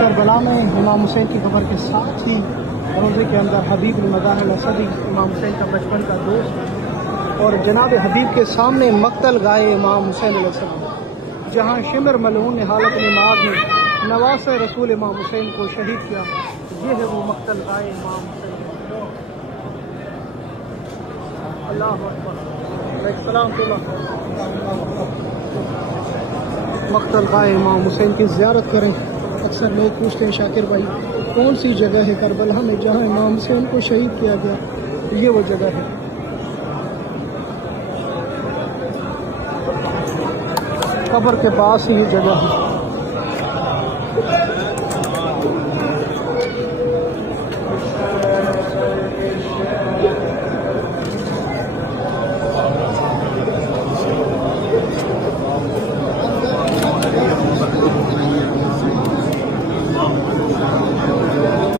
کربلا میں امام حسین کی قبر کے ساتھ ہی روضے کے اندر حبیب المداح الاسدی امام حسین کا بچپن کا دوست اور جناب حبیب کے سامنے مقتل گائے امام حسین علیہ السلام، جہاں شمر ملعون نے حالت نماز میں نواسہ رسول امام حسین کو شہید کیا۔ یہ ہے وہ مقتل گائے امام حسین۔ اللہ اکبر، السلام علیکم۔ مقتل گائے امام حسین کی زیارت کریں۔ اکثر لوگ پوچھتے ہیں شاکر بھائی کون سی جگہ ہے کربلا میں جہاں امام حسین کو شہید کیا گیا؟ یہ وہ جگہ ہے۔ قبر کے پاس ہی یہ جگہ ہے۔